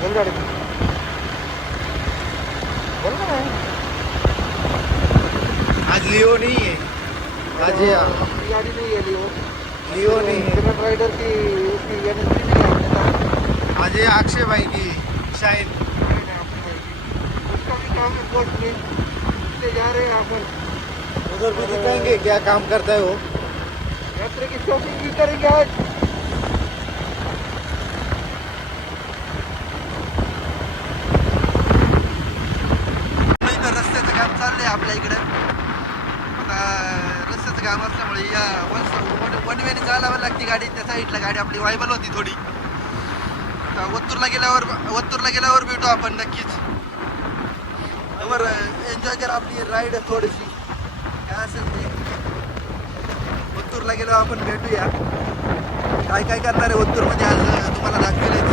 गाड़ी बोल ना है। आज लिओ नहीं है, आज ये अपनी गाड़ी नहीं है लियो। लिओ नहीं है, जनरल राइडर की उसकी एनएसपी नहीं है। आज ये अक्षय भाई की शाइन। उसका भी काम है पोस्ट में ले जा रहे हैं अपन। उधर भी दिखाएंगे क्या काम करता है वो। यात्रा की शॉपिंग भी करेंगे आज। इथं रस्त्याचं काम चाललंय आपल्या इकडे. आता रस्त्याचं काम असल्यामुळे या वन वेने चालावं लागते गाडी. त्या साईडला गाडी आपली वायबल होती थोडी. आता वत्तूरला गेल्यावर भेटू आपण नक्कीच. तर एन्जॉय करा आपली राईड थोडीशी काय असेल ते. वत्तूरला गेल्यावर आपण भेटूया. काय काय करणार आहे वत्तूरमध्ये आज तुम्हाला दाखवेलच.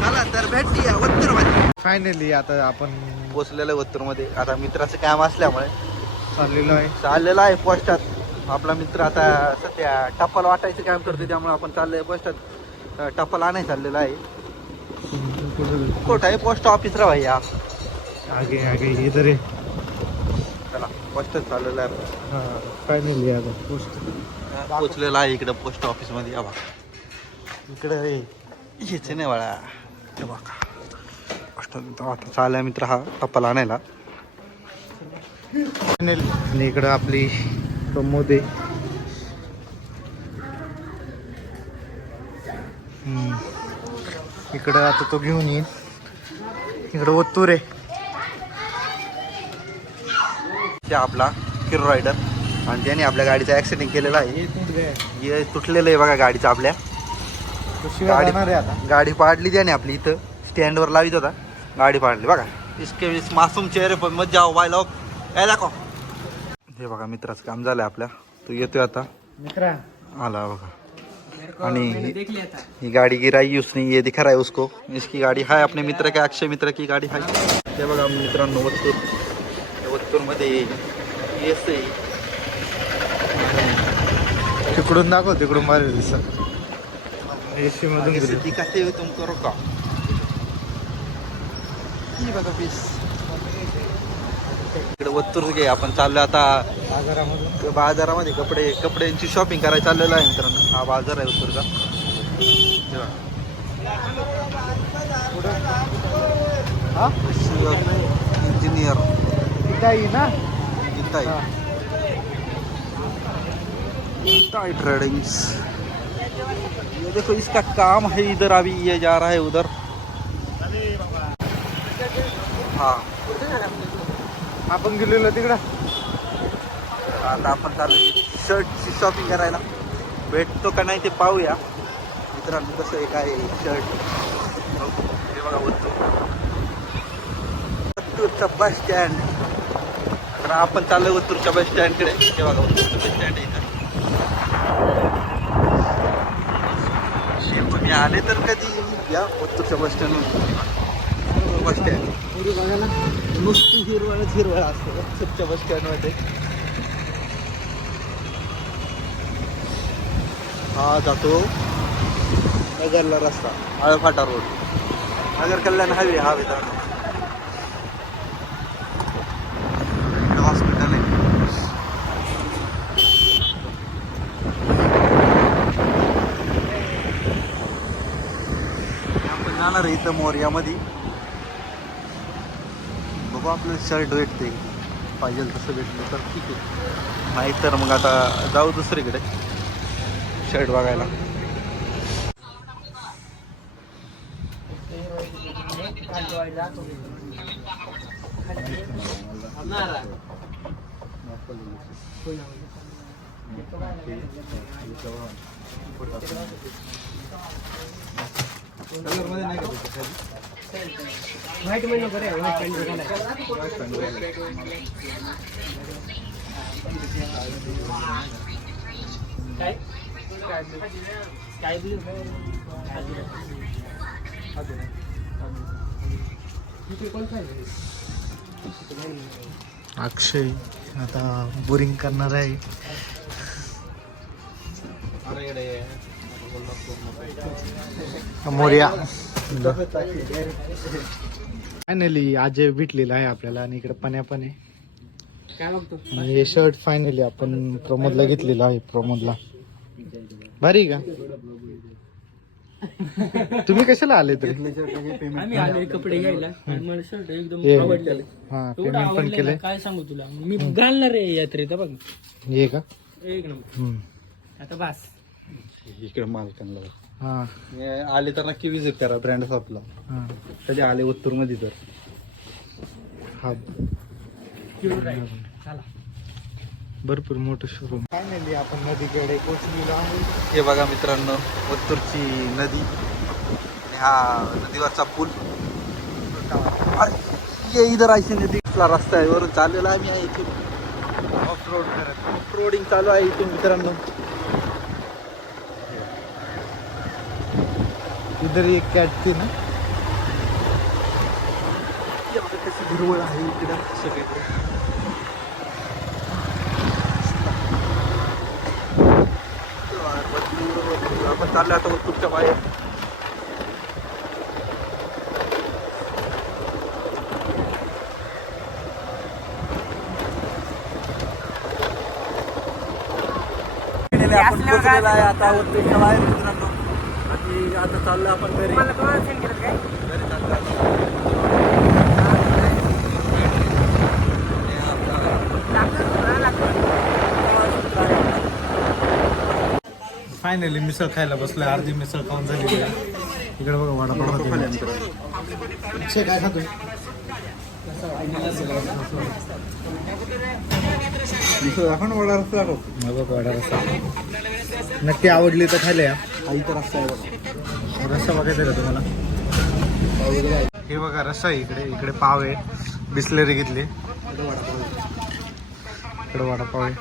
चला तर भेटूया वत्तूरमध्ये. फायनली आता आपण पोचलेलं आहे वत्तूरमध्ये. आता मित्राचं काम असल्यामुळे चाललेलो आहे पोस्टात. आपला मित्र आता सध्या टप्पल वाटायचं काम करतो, त्यामुळे आपण चाललंय पोस्टात टप्पल आणायला चाललेलं आहे. कुठं आहे पोस्ट ऑफिस रा भाई. आगे आगे इधर है. चला पोस्टात चाललेलं आहे. हाँ फायनली आता पोस्ट पोचलेलं आहे इकडं पोस्ट ऑफिसमध्ये. बघा इकडं हेच नाही बाळा. हे बघा पोस्टात चालला मित्र हा टप्पल आणायला. आणि इकडं आपली प्रमोद आहे. इकडं आता तो घेऊन येईल. इकडं ओतूर आहे ते आपला हिरो रायडर, आणि त्याने आपल्या गाडीचा ॲक्सिडेंट केलेला आहे. हे तुटलेलं आहे बघा गाडीचं. आपल्या गाडी पाडली त्याने आपली. इथं स्टँडवर लावित होता, गाडी पाडली बघा. इसके मासूम चेहरे पण मत जाओ बाय लोक काय दाखव. हे बघा मित्राचं काम झालंय आपल्या. तो येतोय आता. मित्रा आला बघा. आणि ही गाड़ी गिराई उसने, ये दिखा रहा है उसको. इसकी गाड़ी है अपने मित्र के, अक्षय मित्र की गाड़ी है. हे बघा मित्रांनो वत्तूर मध्ये येस तिकडून दाखव. तिकडून मारे दिसत एसी मधून दिखाते हुए तुम करो का. ही बघा पीस इकडे वत्तूर गे. आपण चाललो आता बाजारामध्ये कपड्यांची शॉपिंग करायला चाललेलं आहे मित्रांनो. हा बाजार आहे वत्तूरचा. इंजीनियर ना गीताई ट्रेडिंग्स. ये देखो इसका काम है. इधर अभी ये जा रहा है उधर. हाँ आपण गेलेलो तिकडं. आता आपण चालू शर्टची शॉपिंग करायला. भेटतो का नाही ते पाहूया मित्रांनो. कसं आहे काय शर्ट. हे बघा वत्तूरचा बस स्टँड. तर आपण चाललोय वत्तूरच्या बस स्टँडकडे. हे बघा वत्तूरचं बस स्टँड आहे इथं. तुम्ही आले तर कधी या वत्तूरच्या बस स्टँडवर. बस स्टँड नुसती हिरवळ असते वत्तूरच्या बस स्टँडमध्ये. हा जातो नगरला रस्ता, आळफाटा रोड, नगर कल्याण हायवे. हा मित्रांनो हॉस्पिटल आहे. आपण जाणार आहे इथं मोर्यामध्ये. बघू आपलं शर्ट भेटते पाहिजे तसं भेटलं तर ठीक आहे, नाही तर मग आता जाऊ दुसरीकडे शर्ट बघायला. व्हाईट मध्ये नको रे. व्हाईट पॅन्ट घालाय. काय काय दिलं अक्षय आता बोरिंग करणार आहे. मोर्या. फायनली अजय भेटलेला आहे आपल्याला आणि इकडे पण्या पण आहे. आणि हे शर्ट फायनली आपण प्रमोदला घेतलेलं आहे. प्रमोदला भारी का? तुम्ही कशाला आले तरी? आम्ही आलोय कपडे घ्यायला. मला शर्ट एकदम हे. आवडलेलं. हा एवढं पेमेंट पण आवडलेलं केलंय. काय सांगू तुला. मी घालणार आहे यात्रेत बघ. हे का? एक नंबर. हम्म. आता बस. इकडे मालकांना हा आले तर नक्की विजिट करा ब्रँड शॉपला. हा कधी आले उत्तूर मध्ये तर. हा चला. भरपूर मोठं शोरूम. फायनली आपण नदीकडे पोहोचलेलो आहे. हे बघा मित्रांनो, उत्तरची नदी आणि हा नदीवरचा पूल. अरे ये इधर ऐसे नदीला रस्ता आहे, वरून चाललेला आहे. मी आहे इथून ऑफ रोड करत, ऑफ रोडिंग चालू आहे इथून मित्रांनो. इधर एक कॅट थी ना. हे बघा कशी हिरवळ आहे इकडं सगळीकडे. आपण चाललो आता उत्तरच्या बाहेर. आपण पोहोचलेलो आहे आता उत्तरच्या बाहेर मित्रांनो. आणि आता चाललो आपण घरी. घरी चाललो फायनली मिसळ खायला बसलोय. अर्धी मिसळ खाऊन झालेली आहे. इकडे बघा वडापाव होते. काय खातोय? आपण वडा रस्ता दाखव. बघा वडा रस्सा नक्की आवडली तर खायला या. आई तर रस्ता आहे बघा. रस्सा बघायचा का तुम्हाला? हे बघा रस्सा आहे इकडे. इकडे पाव आहे. बिस्लरी घेतली. इकडे वडापाव आहे.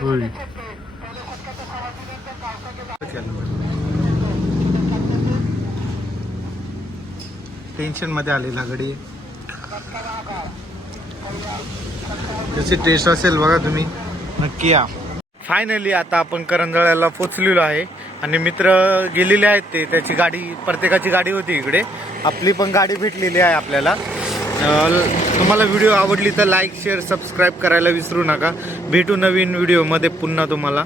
होय. टेन्शन मध्ये आलेला गडी. कशी टेस्ट असेल बघा तुम्ही नक्की या. फायनली आता आपण करंजळ्याला पोचलेलो आहे आणि मित्र गेलेले आहेत. ते त्याची गाडी, प्रत्येकाची गाडी होती इकडे. आपली पण गाडी भेटलेली आहे आपल्याला. तुम्हाला व्हिडिओ आवडली तर लाईक शेअर सबस्क्राईब करायला विसरू नका. भेटू नवीन व्हिडिओमध्ये पुन्हा तुम्हाला.